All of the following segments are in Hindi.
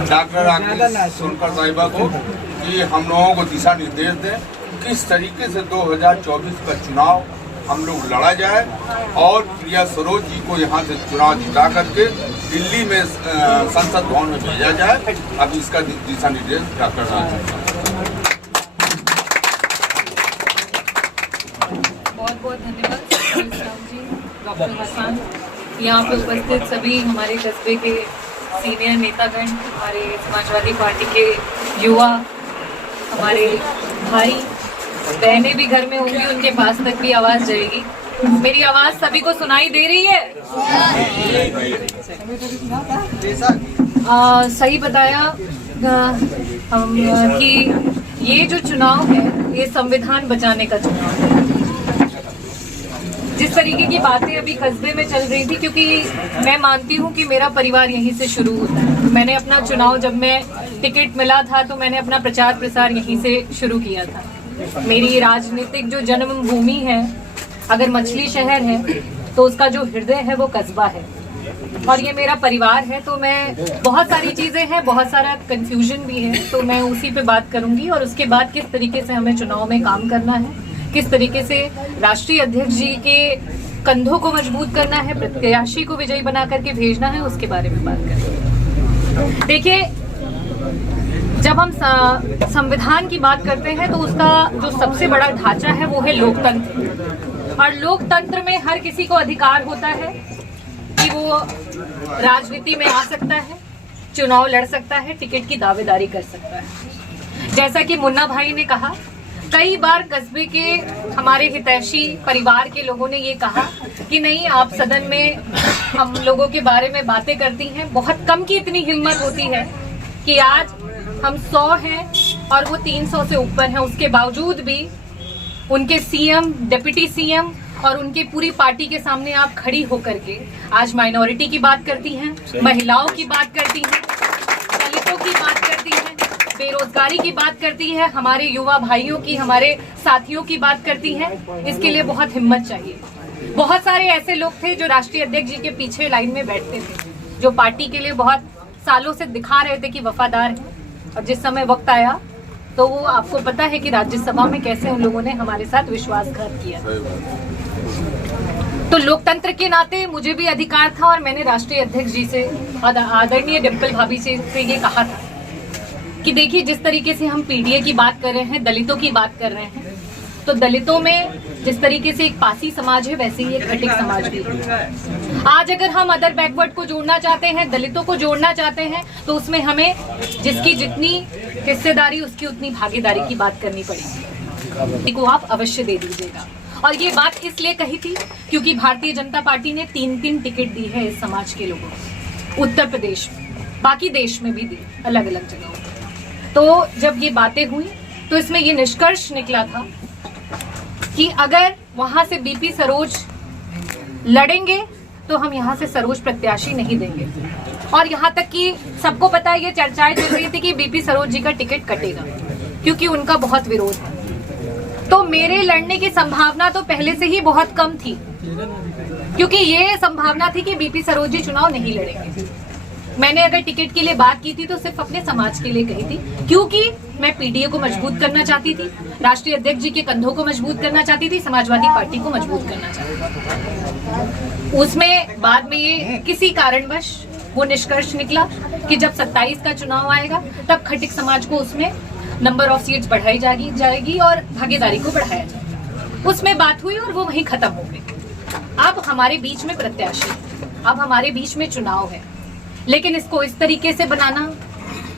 डॉक्टर राकेश सोनकर साहिबा को कि हम लोगों को दिशा निर्देश दें किस तरीके से 2024 का चुनाव हम लोग लड़ा जाए और प्रिया सरोज जी को यहाँ से चुनाव जिता करके दिल्ली में संसद भवन में भेजा जाए। अब इसका दिशा निर्देश डॉक्टर बहुत बहुत धन्यवाद जी, डॉक्टर हसन, यहाँ पे उपस्थित सभी हमारे कस्बे के सीनियर नेतागण, हमारे समाजवादी पार्टी के युवा, हमारे भाई बहनें भी घर में होंगी, उनके पास तक भी आवाज जाएगी। मेरी आवाज सभी को सुनाई दे रही है? सही बताया हम कि ये जो चुनाव है ये संविधान बचाने का चुनाव है। जिस तरीके की बातें अभी कस्बे में चल रही थी, क्योंकि मैं मानती हूँ कि मेरा परिवार यहीं से शुरू होता है। मैंने अपना चुनाव, जब मैं टिकट मिला था तो मैंने अपना प्रचार प्रसार यहीं से शुरू किया था। मेरी राजनीतिक जो जन्मभूमि है, अगर मछली शहर है तो उसका जो हृदय है वो कस्बा है और ये मेरा परिवार है। तो मैं, बहुत सारी चीजें हैं, बहुत सारा कंफ्यूजन भी है, तो मैं उसी पे बात करूंगी और उसके बाद किस तरीके से हमें चुनाव में काम करना है, किस तरीके से राष्ट्रीय अध्यक्ष जी के कंधों को मजबूत करना है, प्रत्याशी को विजयी बना करके भेजना है, उसके बारे में बात करेंगे। देखिए, जब हम संविधान की बात करते हैं तो उसका जो सबसे बड़ा ढांचा है वो है लोकतंत्र, और लोकतंत्र में हर किसी को अधिकार होता है कि वो राजनीति में आ सकता है, चुनाव लड़ सकता है, टिकट की दावेदारी कर सकता है। जैसा कि मुन्ना भाई ने कहा, कई बार कस्बे के हमारे हितैषी परिवार के लोगों ने ये कहा कि नहीं, आप सदन में हम लोगों के बारे में बातें करती हैं। बहुत कम की इतनी हिम्मत होती है कि आज हम 100 हैं और वो 300 से ऊपर हैं, उसके बावजूद भी उनके सीएम, डिप्टी सीएम और उनके पूरी पार्टी के सामने आप खड़ी होकर के आज माइनॉरिटी की बात करती हैं, महिलाओं की बात करती हैं, दलितों की बात करती हैं, बेरोजगारी की बात करती है, हमारे युवा भाइयों की, हमारे साथियों की बात करती है। इसके लिए बहुत हिम्मत चाहिए। बहुत सारे ऐसे लोग थे जो राष्ट्रीय अध्यक्ष जी के पीछे लाइन में बैठते थे, जो पार्टी के लिए बहुत सालों से दिखा रहे थे कि वफादार हैं, और जिस समय वक्त आया तो वो, आपको पता है कि राज्यसभा में कैसे उन लोगों ने हमारे साथ विश्वासघात किया। तो लोकतंत्र के नाते मुझे भी अधिकार था और मैंने राष्ट्रीय अध्यक्ष जी से, आदरणीय डिम्पल भाभी से ये कहा था कि देखिए, जिस तरीके से हम पीडीए की बात कर रहे हैं, दलितों की बात कर रहे हैं, तो दलितों में जिस तरीके से एक पासी समाज है, वैसे ही एक खटिक समाज भी है। आज अगर हम अदर बैकवर्ड को जोड़ना चाहते हैं, दलितों को जोड़ना चाहते हैं, तो उसमें हमें जिसकी जितनी हिस्सेदारी, उसकी उतनी भागीदारी की बात करनी पड़ेगी, को आप अवश्य दे दीजिएगा। और ये बात इसलिए कही थी क्योंकि भारतीय जनता पार्टी ने 3-3 टिकट दी है इस समाज के लोगों को, उत्तर प्रदेश में, बाकी देश में भी दी, अलग अलग जगहों पर। तो जब ये बातें हुई तो इसमें ये निष्कर्ष निकला था कि अगर वहां से बीपी सरोज लड़ेंगे तो हम यहाँ से सरोज प्रत्याशी नहीं देंगे। और यहाँ तक कि सबको पता है, ये चर्चाएं चल रही थी कि बीपी सरोज जी का टिकट कटेगा क्योंकि उनका बहुत विरोध है। तो मेरे लड़ने की संभावना तो पहले से ही बहुत कम थी, क्योंकि ये संभावना थी कि बीपी सरोज जी चुनाव नहीं लड़ेंगे। मैंने अगर टिकट के लिए बात की थी तो सिर्फ अपने समाज के लिए कही थी, क्योंकि मैं पीडीए को मजबूत करना चाहती थी, राष्ट्रीय अध्यक्ष जी के कंधों को मजबूत करना चाहती थी, समाजवादी पार्टी को मजबूत करना चाहती थी। उसमें बाद में ये किसी कारणवश वो निष्कर्ष निकला कि जब 27 का चुनाव आएगा तब खटिक समाज को उसमें नंबर ऑफ सीट्स बढ़ाई जाएगी और भागीदारी को बढ़ाया जाएगा। उसमें बात हुई और वो वहीं खत्म हो गई। अब हमारे बीच में प्रत्याशी, अब हमारे बीच में चुनाव है, लेकिन इसको इस तरीके से बनाना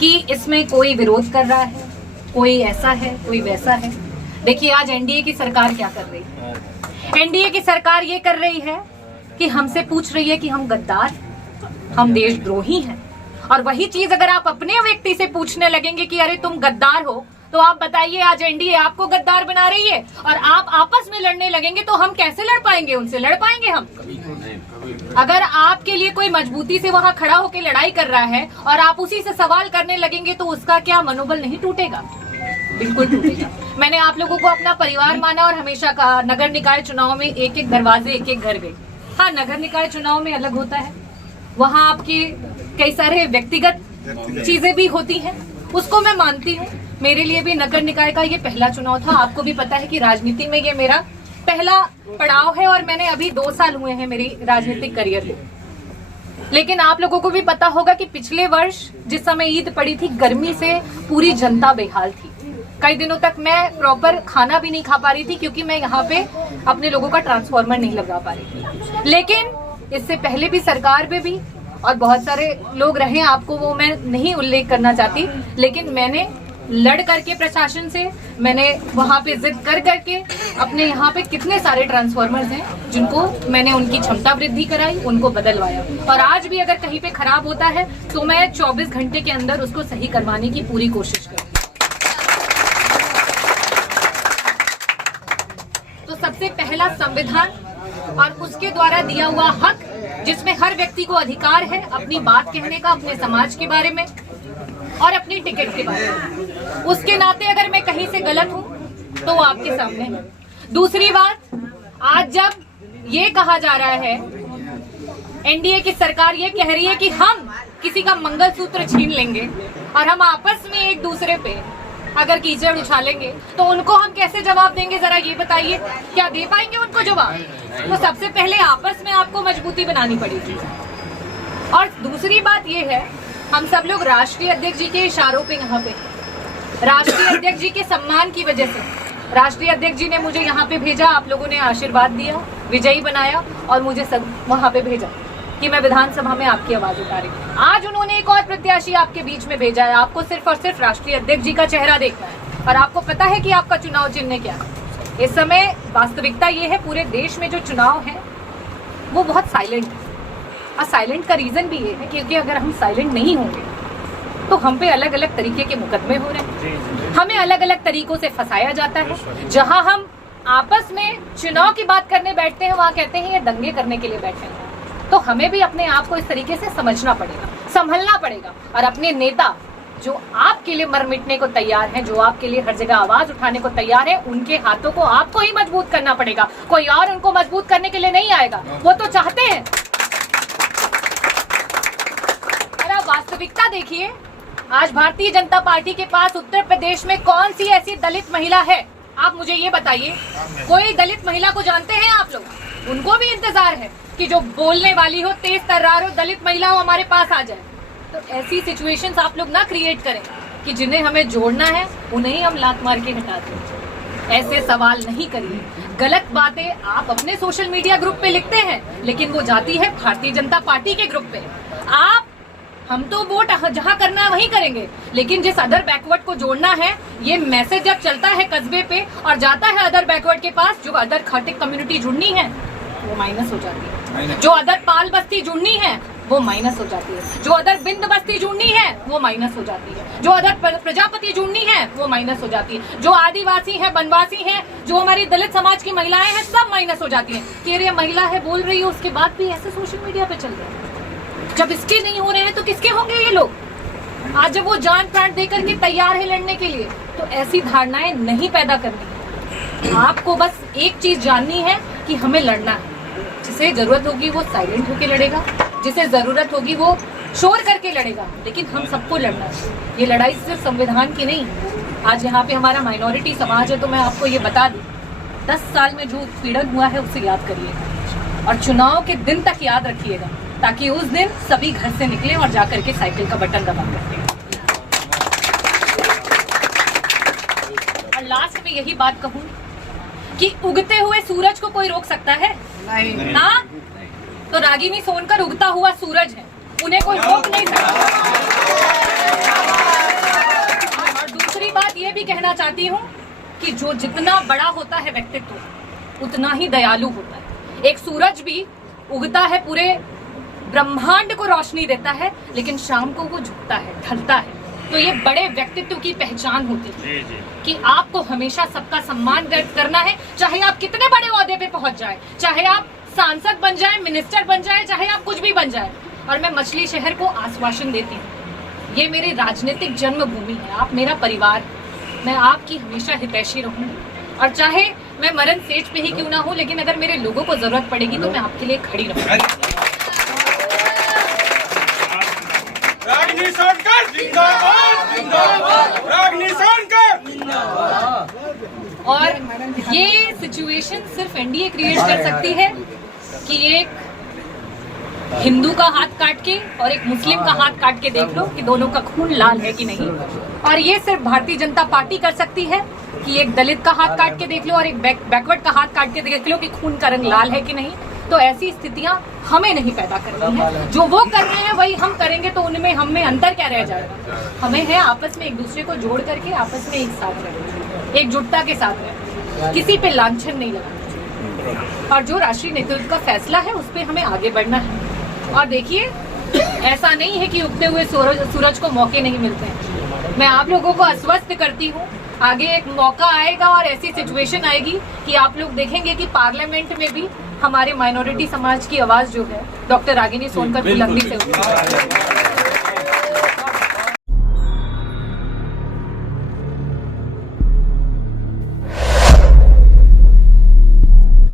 कि इसमें कोई विरोध कर रहा है, कोई ऐसा है, कोई वैसा है। देखिए, आज एनडीए की सरकार क्या कर रही है। एनडीए की सरकार ये कर रही है कि हमसे पूछ रही है कि हम गद्दार, हम देशद्रोही हैं। और वही चीज अगर आप अपने व्यक्ति से पूछने लगेंगे कि अरे तुम गद्दार हो, तो आप बताइए, आज एनडीए आपको गद्दार बना रही है और आप आपस में लड़ने लगेंगे तो हम कैसे लड़ पाएंगे? उनसे लड़ पाएंगे हम? अगर आपके लिए कोई मजबूती से वहां खड़ा होकर लड़ाई कर रहा है और आप उसी से सवाल करने लगेंगे तो उसका क्या मनोबल नहीं टूटेगा? बिल्कुल टूटेगा। मैंने आप लोगों को अपना परिवार माना और हमेशा कहा, नगर निकाय चुनाव में एक एक दरवाजे, एक एक घर गए। हाँ, नगर निकाय चुनाव में अलग होता है, वहां आपके कई सारे व्यक्तिगत चीजें भी होती हैं, उसको मैं मानती हूँ। मेरे लिए भी नगर निकाय का ये पहला चुनाव था। आपको भी पता है कि राजनीति में ये मेरा पहला पड़ाव है और मैंने अभी 2 साल हुए हैं मेरी राजनीतिक करियर में। लेकिन आप लोगों को भी पता होगा कि पिछले वर्ष जिस समय ईद पड़ी थी, गर्मी से पूरी जनता बेहाल थी। कई दिनों तक मैं प्रॉपर खाना भी नहीं खा पा रही थी क्योंकि मैं यहाँ पे अपने लोगों का ट्रांसफार्मर नहीं लगा पा रही थी। लेकिन इससे पहले भी सरकार में भी और बहुत सारे लोग रहे, आपको वो मैं नहीं उल्लेख करना चाहती, लेकिन मैंने लड़ करके प्रशासन से, मैंने वहाँ पे जिद कर करके अपने यहाँ पे कितने सारे ट्रांसफार्मर्स हैं जिनको मैंने उनकी क्षमता वृद्धि कराई, उनको बदलवाया। और आज भी अगर कहीं पे खराब होता है तो मैं 24 घंटे के अंदर उसको सही करवाने की पूरी कोशिश करूँगी। तो सबसे पहला संविधान और उसके द्वारा दिया हुआ हक, जिसमें हर व्यक्ति को अधिकार है अपनी बात कहने का, अपने समाज के बारे में और अपनी टिकट के बारे में। उसके नाते अगर मैं कहीं से गलत हूं तो वो आपके सामने है। दूसरी बात, आज जब ये कहा जा रहा है, एनडीए की सरकार ये कह रही है कि हम किसी का मंगलसूत्र छीन लेंगे और हम आपस में एक दूसरे पे अगर कीचड़ उछालेंगे तो उनको हम कैसे जवाब देंगे, जरा ये बताइए। क्या दे पाएंगे उनको जवाब? तो सबसे पहले आपस में आपको मजबूती बनानी पड़ेगी। और दूसरी बात ये है, हम सब लोग राष्ट्रीय अध्यक्ष जी के इशारों पे यहाँ पे, राष्ट्रीय अध्यक्ष जी के सम्मान की वजह से, राष्ट्रीय अध्यक्ष जी ने मुझे यहाँ पे भेजा, आप लोगों ने आशीर्वाद दिया, विजयी बनाया और मुझे वहाँ पे भेजा कि मैं विधानसभा में आपकी आवाज उतारे। आज उन्होंने एक और प्रत्याशी आपके बीच में भेजा है। आपको सिर्फ और सिर्फ राष्ट्रीय अध्यक्ष जी का चेहरा देखना है और आपको पता है कि आपका चुनाव चिन्ह क्या है। इस समय वास्तविकता ये है, पूरे देश में जो चुनाव है वो बहुत साइलेंट है। और साइलेंट का रीजन भी ये है क्योंकि अगर हम साइलेंट नहीं होंगे तो हम पे अलग अलग तरीके के मुकदमे हो रहे हैं, हमें अलग अलग तरीकों से फंसाया जाता है। जहां हम आपस में चुनाव की बात करने बैठते हैं, वहां कहते हैं ये दंगे करने के लिए बैठे हैं। तो हमें भी अपने आप को इस तरीके से समझना पड़ेगा, संभलना पड़ेगा और अपने नेता जो आपके लिए मर मिटने को तैयार हैं, जो आपके लिए हर जगह आवाज उठाने को तैयार है, उनके हाथों को आपको ही मजबूत करना पड़ेगा। कोई और उनको मजबूत करने के लिए नहीं आएगा। वो तो चाहते हैं। वास्तविकता देखिए, आज भारतीय जनता पार्टी के पास उत्तर प्रदेश में कौन सी ऐसी दलित महिला है? आप मुझे ये बताइए। कोई दलित महिला को जानते हैं आप लोग? उनको भी इंतजार है कि जो बोलने वाली हो, तेज तर्रार हो, दलित महिला हो, हमारे पास आ जाए। तो ऐसी सिचुएशंस आप लोग ना क्रिएट करें कि जिन्हें हमें जोड़ना है उन्हें हम लात मार के हटा दें। ऐसे सवाल नहीं करिए। गलत बातें आप अपने सोशल मीडिया ग्रुप पे लिखते हैं, लेकिन वो जाती है भारतीय जनता पार्टी के ग्रुप पे। हम तो वोट जहां करना है वहीं करेंगे, लेकिन जिस अदर बैकवर्ड को जोड़ना है, ये मैसेज जब चलता है कस्बे पे और जाता है अदर बैकवर्ड के पास, जो अदर खटिक कम्युनिटी जुड़नी है वो माइनस हो जाती है, जो अदर पाल बस्ती जुड़नी है वो माइनस हो जाती है, जो अदर बिंद बस्ती जुड़नी है वो माइनस हो जाती है, जो अदर प्रजापति जुड़नी है वो माइनस हो जाती है, जो आदिवासी है, वनवासी है, जो हमारी दलित समाज की महिलाएं हैं, सब माइनस हो जाती है। कि ये महिला है बोल रही है, उसके बाद भी ऐसे सोशल मीडिया पे चल रहे हैं। जब इसके नहीं हो रहे हैं तो किसके होंगे ये लोग? आज जब वो जान प्राण देकर के तैयार है लड़ने के लिए, तो ऐसी धारणाएं नहीं पैदा करनी। आपको बस एक चीज जाननी है कि हमें लड़ना है। जिसे जरूरत होगी वो साइलेंट होकर लड़ेगा, जिसे जरूरत होगी वो शोर करके लड़ेगा, लेकिन हम सबको लड़ना है। ये लड़ाई सिर्फ संविधान की नहीं है। आज यहाँ पे हमारा माइनॉरिटी समाज है, तो मैं आपको ये बता दूं, 10 साल में जो उत्पीड़न हुआ है उसे याद करिएगा और चुनाव के दिन तक याद रखिएगा, ताकि उस दिन सभी घर से निकले और जाकर के साइकिल का बटन दबा करते हैं। और लास्ट में यही बात कहूँ कि उगते हुए सूरज को कोई रोक सकता है? नहीं। हाँ, तो रागिनी सोनकर उगता हुआ सूरज है, उन्हें कोई रोक नहीं सकता। और दूसरी बात ये भी कहना चाहती हूँ कि जो जितना बड़ा होता है व्यक्तित्व, उतना ही दयालु होता है। एक सूरज भी उगता है, पूरे ब्रह्मांड को रोशनी देता है, लेकिन शाम को वो झुकता है, ढलता है। तो ये बड़े व्यक्तित्व की पहचान होती है कि आपको हमेशा सबका सम्मान व्यक्त करना है, चाहे आप कितने बड़े ओहदे पे पहुंच जाए, चाहे आप सांसद बन जाए, मिनिस्टर बन जाए, चाहे आप कुछ भी बन जाए। और मैं मछली शहर को आश्वासन देती हूँ, ये मेरी राजनीतिक जन्मभूमि है, आप मेरा परिवार, मैं आपकी हमेशा हितैषी रहूंगी। और चाहे मैं मरण सेज पे ही क्यों ना हूँ, लेकिन अगर मेरे लोगों को जरूरत पड़ेगी तो मैं आपके लिए खड़ी रहूंगी। रागिनी सोनकर और ये सिचुएशन सिर्फ एनडीए क्रिएट कर सकती है कि एक हिंदू का हाथ काट के और एक मुस्लिम का हाथ काट के देख लो कि दोनों का खून लाल है कि नहीं। और ये सिर्फ भारतीय जनता पार्टी कर सकती है कि एक दलित का हाथ काट के देख लो और एक बैकवर्ड का हाथ काट के देख लो कि खून का रंग लाल है कि नहीं। तो ऐसी स्थितियां हमें नहीं पैदा करनी है। जो वो कर रहे हैं वही हम करेंगे, तो उनमें हमें अंतर क्या रह जाएगा। हमें है आपस में एक दूसरे को जोड़ करके आपस में एक साथ रहना, एकजुटता के साथ रहना, किसी पे लांछन नहीं लगाना। और जो राष्ट्रीय नेतृत्व का फैसला है उस पर हमें आगे बढ़ना है। और देखिए, ऐसा नहीं है कि उगते हुए सूरज को मौके नहीं मिलते हैं। मैं आप लोगों को आश्वस्त करती हूँ, आगे एक मौका आएगा और ऐसी सिचुएशन आएगी कि आप लोग देखेंगे कि पार्लियामेंट में भी हमारे माइनॉरिटी समाज की आवाज जो है डॉक्टर रागिनी सोनकर बुलंदी से उठेगी।